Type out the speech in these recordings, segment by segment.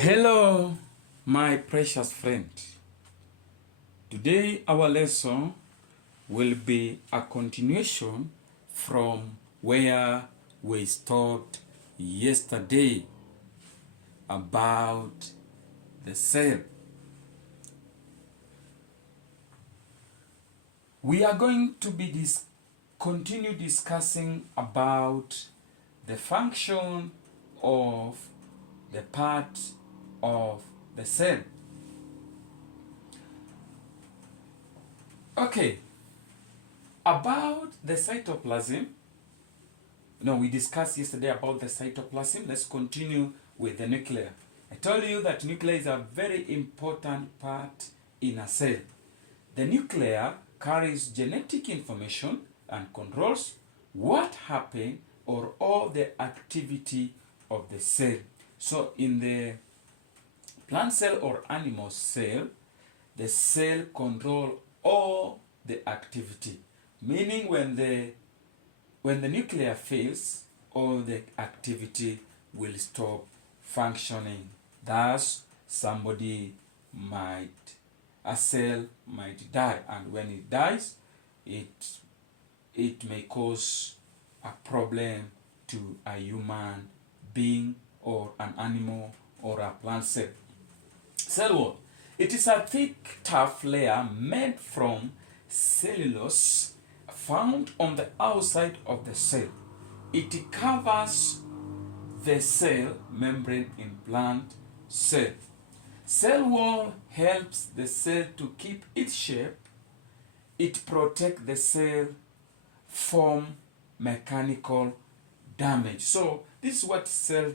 Hello, my precious friend. Today our lesson will be a continuation from where we stopped yesterday about the cell. We are going to be continue discussing about the function of the part of the cell. Okay, about the cytoplasm. No, we discussed yesterday about the cytoplasm. Let's continue with the nucleus. I told you that nucleus is a very important part in a cell. The nucleus carries genetic information and controls what happens or all the activity of the cell. So in the plant cell or animal cell, the cell control all the activity, meaning when the nucleus fails, all the activity will stop functioning. Thus, a cell might die, and when it dies, it may cause a problem to a human being or an animal or a plant cell. Cell wall. It is a thick, tough layer made from cellulose found on the outside of the cell. It covers the cell membrane in plant cell. Cell wall helps the cell to keep its shape. It protects the cell from mechanical damage. So this is what cell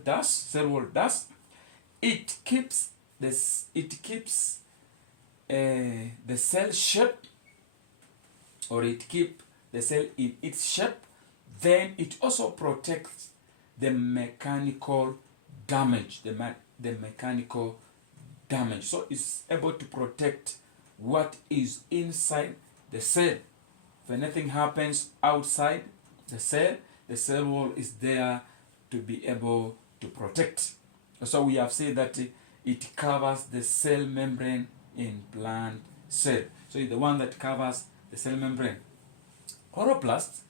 wall does. It keeps the cell shape, or it keeps the cell in its shape. Then it also protects the mechanical damage, the mechanical damage. So it's able to protect what is inside the cell. If anything happens outside the cell wall is there to be able to protect. So we have said that it covers the cell membrane in plant cell. So it's the one that covers the cell membrane. Chloroplast,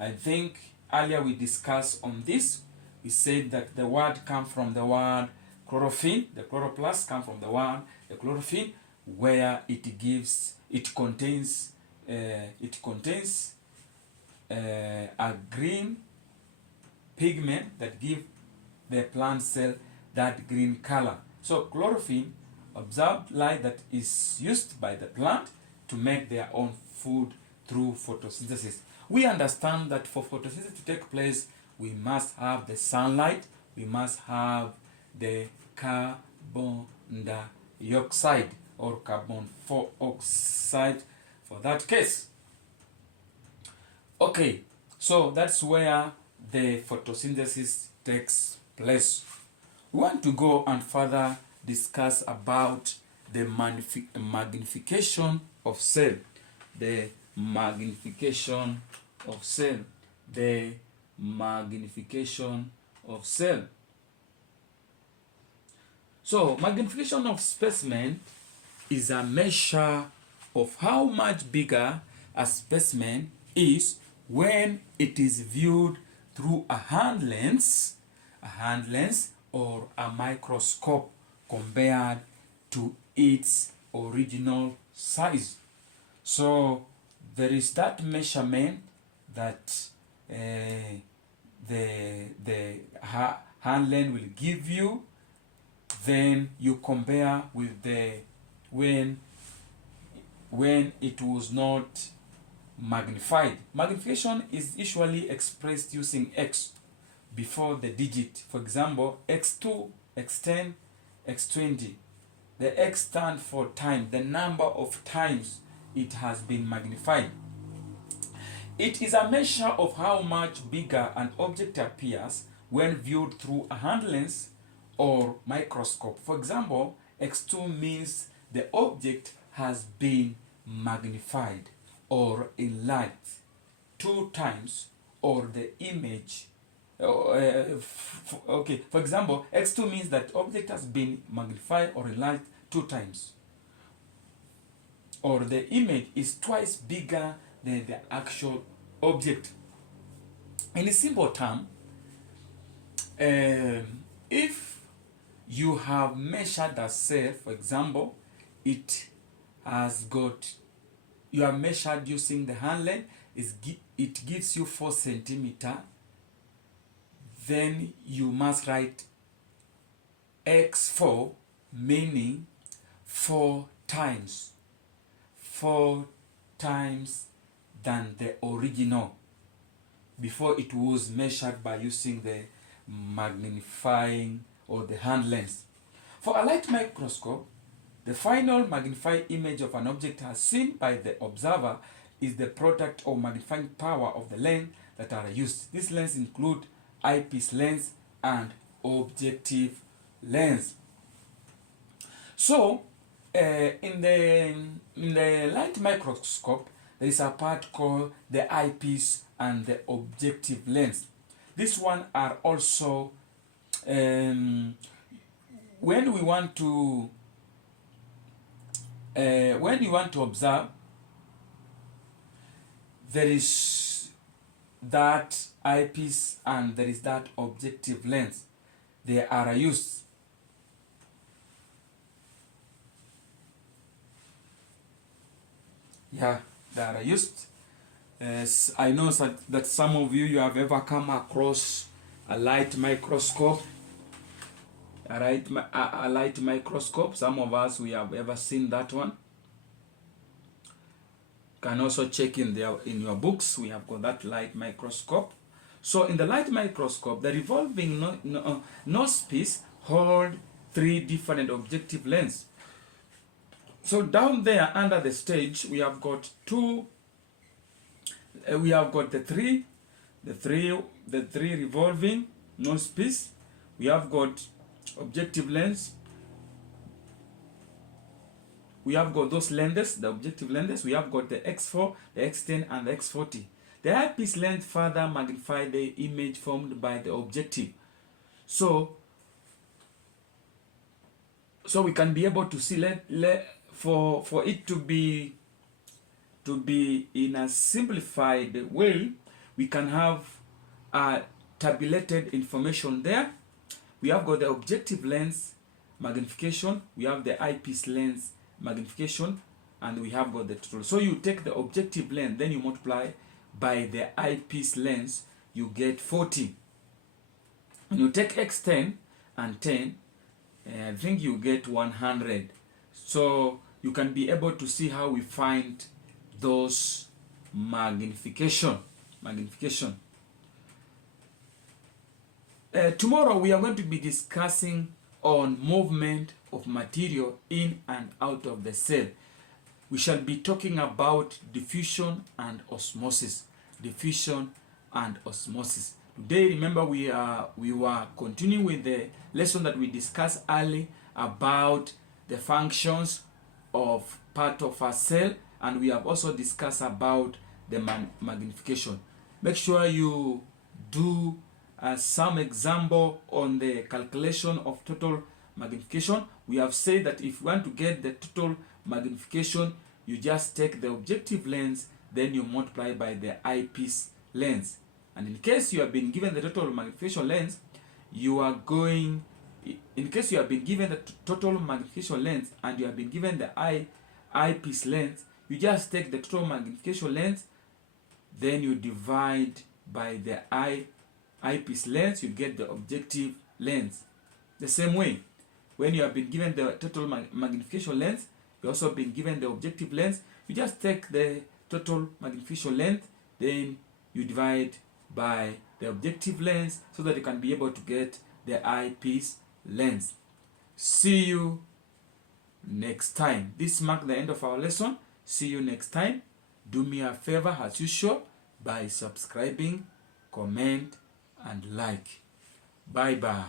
I think earlier we discussed on this. We said that the word comes from the word chlorophyll. The chloroplast comes from the word the chlorophyll, where it contains a green pigment that gives the plant cell that green color. So chlorophyll absorbs light that is used by the plant to make their own food through photosynthesis. We understand that for photosynthesis to take place, we must have the sunlight, we must have the carbon dioxide or carbon dioxide for that case. Okay, so that's where the photosynthesis takes place. We want to go and further discuss about the magnification of cell. The magnification of cell. The magnification of cell. So, magnification of specimen is a measure of how much bigger a specimen is when it is viewed through a hand lens or a microscope compared to its original size. So there is that measurement that the hand lens will give you. Then you compare with the when it was not magnified. Magnification is usually expressed using x before the digit. For example, x2, x10, x20. The x stands for time, the number of times it has been magnified. It is a measure of how much bigger an object appears when viewed through a hand lens or microscope. For example, x2 means the object has been magnified or enlarged 2 times, or the image okay, for example, x2 means that object has been magnified or enlarged 2 times, or the image is twice bigger than the actual object. In a simple term, if you have measured a cell, for example, it has got, you have measured using the hand length, it gives you 4 centimeter, then you must write x4, meaning 4 times than the original before it was measured by using the magnifying or the hand lens. For a light microscope, the final magnified image of an object as seen by the observer is the product of magnifying power of the lens that are used. These lenses include eyepiece lens and objective lens. So, in the light microscope, there is a part called the eyepiece and the objective lens. This one are also when we want to observe, there is that eyepiece and there is that objective lens. They are used. Yeah, they are used. I know that some of you have ever come across a light microscope. A light microscope. Some of us, we have ever seen that one. You can also check in your books. We have got that light microscope. So in the light microscope, the revolving nose piece hold 3 different objective lenses. So down there under the stage, we have got we have got the three revolving nose piece. We have got objective lens. We have got those lenses, the objective lenses. We have got the X4, the X10, and the X40. The eyepiece lens further magnify the image formed by the objective. So we can be able to see, for it to be in a simplified way, we can have tabulated information there. We have got the objective lens magnification, we have the eyepiece lens magnification, and we have got the total. So you take the objective lens, then you multiply by the eyepiece lens, you get 40. When you take x10 and 10, I think you get 100. So you can be able to see how we find those magnification. Tomorrow we are going to be discussing on movement of material in and out of the cell. We shall be talking about diffusion and osmosis. Today, remember, we were continuing with the lesson that we discussed early about the functions of part of a cell, and we have also discussed about the magnification. Make sure you do some example on the calculation of total magnification. We have said that if you want to get the total magnification, you just take the objective lens, then you multiply by the eyepiece lens. And in case you have been given the total magnification lens, you are going, in case you have been given the total magnification lens and you have been given the eyepiece lens, you just take the total magnification lens, then you divide by the eyepiece lens, you get the objective lens. The same way, when you have been given the total magnification lens, you also been given the objective lens, you just take the total magnification length, then you divide by the objective lens so that you can be able to get the eyepiece lens. See you next time. This marks the end of our lesson. See you next time. Do me a favor as usual by subscribing, comment, and like. Bye bye.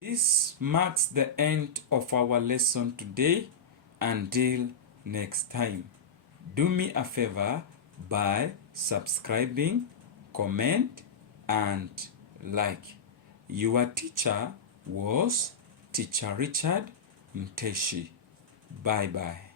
This marks the end of our lesson today. Until next time, do me a favor by subscribing, comment, and like. Your teacher was Teacher Richard Mteshi. Bye bye.